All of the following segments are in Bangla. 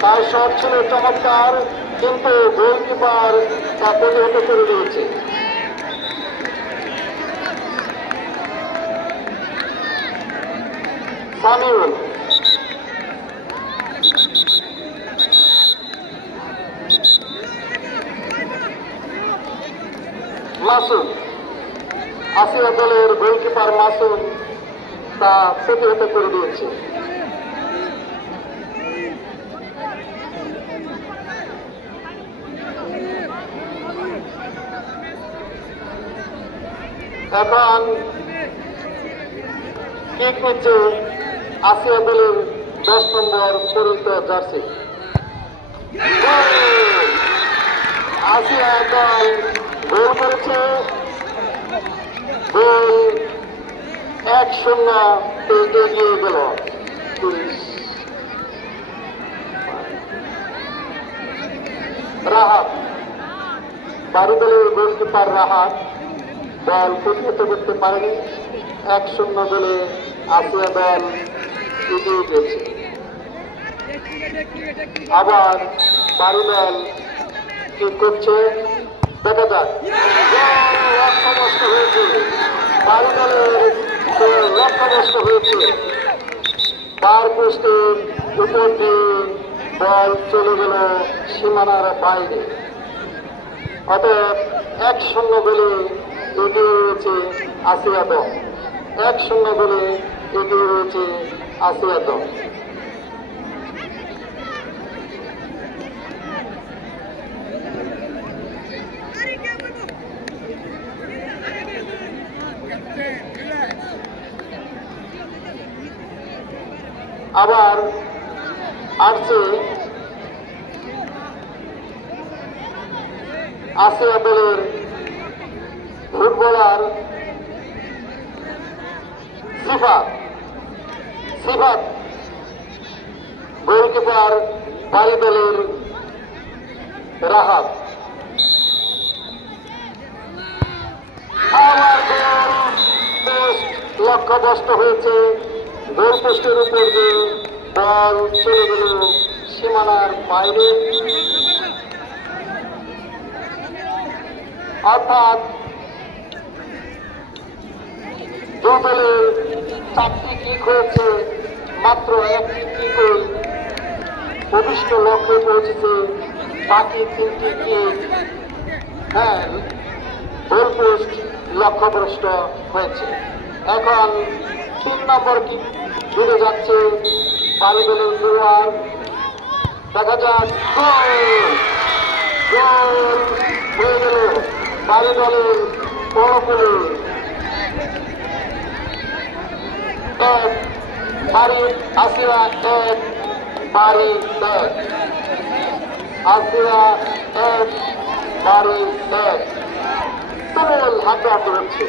তার শট ছিল চমৎকার, কিন্তু গোলকিপার তা প্রতিহত করে দিয়েছে। মাসুম আসিয়া দলের গোলকিপার মাসুম তা প্রতিহত করে দিয়েছে। এখন কিক নিচ্ছে আসিয়া দলের দশ নম্বর পরিহিত জার্সি। আসিয়া দল গোল করেছে। গোল এক শূন্য এগিয়ে গেল। রাহাত। বাড়ি দলের গোলকিপার রাহাত। দল প্রতিহত করতে পারেনি। এক শূন্য দলে আসিয়া দল এগিয়ে গেছে আবার বাড়ি দল কি করছে? দেখা যাক। লক্ষ্যভ্রষ্ট হয়েছে। বাড়ি দলের লক্ষ্যভ্রষ্ট হয়েছে। বার পোস্টের উপর দিয়ে বল চলে গেল সীমানার বাইরে। অতএব এক শূন্য বলে আসিয়া দল এক শূন্য বলে এগিয়ে রয়েছে আসিয়া দল আবার আসছে আসিয়া দলের ফুটবলার সিফাত সিফাত। গোলকিপার বাড়ি দলের রাহাত। লক্ষ্যভ্রষ্ট হয়েছে। গোল পোস্টের উপর দিয়ে বল চলে গেল সীমানার বাইরে। অর্থাৎ দুই দলের চারটি কিক হয়েছে। মাত্র একটি কিকই প্রবিষ্ট লক্ষ্যে পৌঁছেছে। বাকি তিনটি কিক হ্যাঁ গোল পোস্ট লক্ষ্যভ্রষ্ট হয়েছে। এখন তিন নম্বর কিক দূরে যাচ্ছে বাড়ি দলের দেখা যাক গোল গোল হয়ে গেল বাড়ি দলের পরপরে এক বাড়ি আসিয়া এক বাড়ি এক আসিয়া এক বাড়ি এক তুমুল হচ্ছে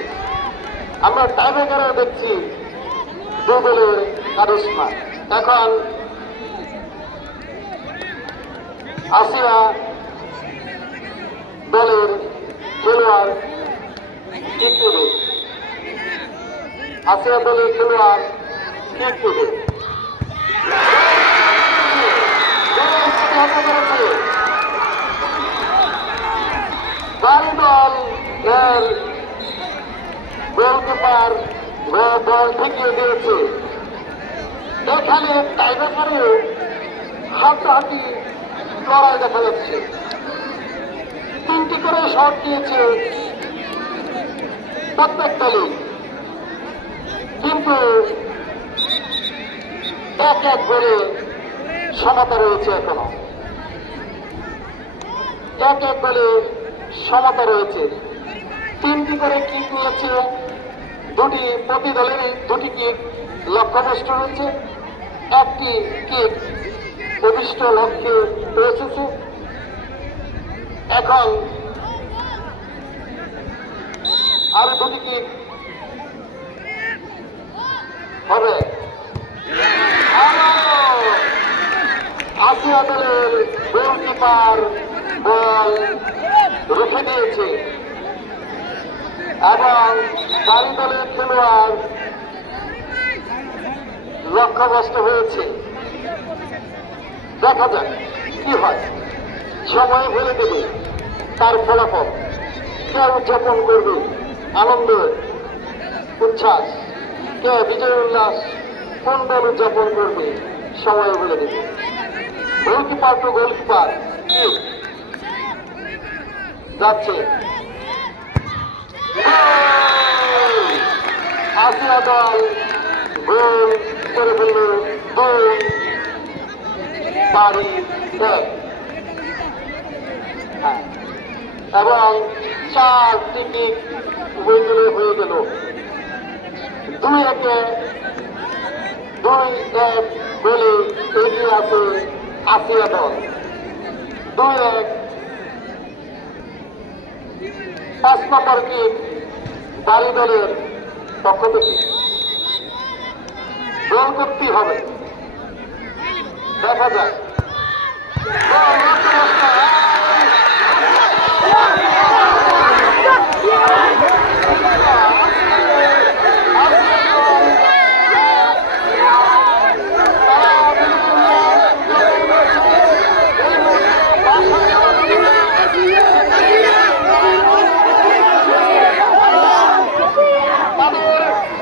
আমরা টাইব্রেকারও দেখছি দুদলের কারিশমা এখন আসিয়া দলের খেলোয়াড় কিক দলের খেলোয়াড় কিক নেবে বাড়ি দল গোলকিপার বল ঠেকিয়ে দিয়েছে। এখানে টাইব্রেকারেও হাতাহাতি লড়াই দেখা যাচ্ছে। তিনটি করে শট দিয়েছে প্রত্যেক দলই। কিন্তু এক এক করে সমতা রয়েছে এখনও। এক এক দলে সমতা রয়েছে। তিনটি করে কিক নিয়েছে দুটি প্রতি দলেরই দুটি কিক লক্ষ্যভ্রষ্ট রয়েছে? একটি কিট প্রবিষ্ট লক্ষ্যে পৌঁছেছে এখন আরও দুটি কিট হবে। আসিয়া দলের গোলকিপার বল রুখে দিয়েছে। এবং বাড়ি দলের খেলোয়াড় লক্ষ্যগ্রস্ত হয়েছে। দেখা যাক কি হয়। সময় বলে দেবে তার ফলাফল। কে উদযাপন করবে আনন্দ উচ্ছ্বাস। কে বিজয় উল্লাস কোন দল উদযাপন করবে সময় বলে দেবে। গোলকিপার টু গোলকিপার যাচ্ছে। গোল! আসিয়া দল গোল করে ফেলল দুই। বাড়ি হ্যাঁ। এবং চার টিকিট উভয়গুলো হয়ে গেল। দুই একে দুই এক বলে এগিয়ে আছে আসিয়া দল দুই এক। পাঁচ নম্বর কিট বাড়ি দলের পক্ষ থেকে। গোল হবে। দেখা যায়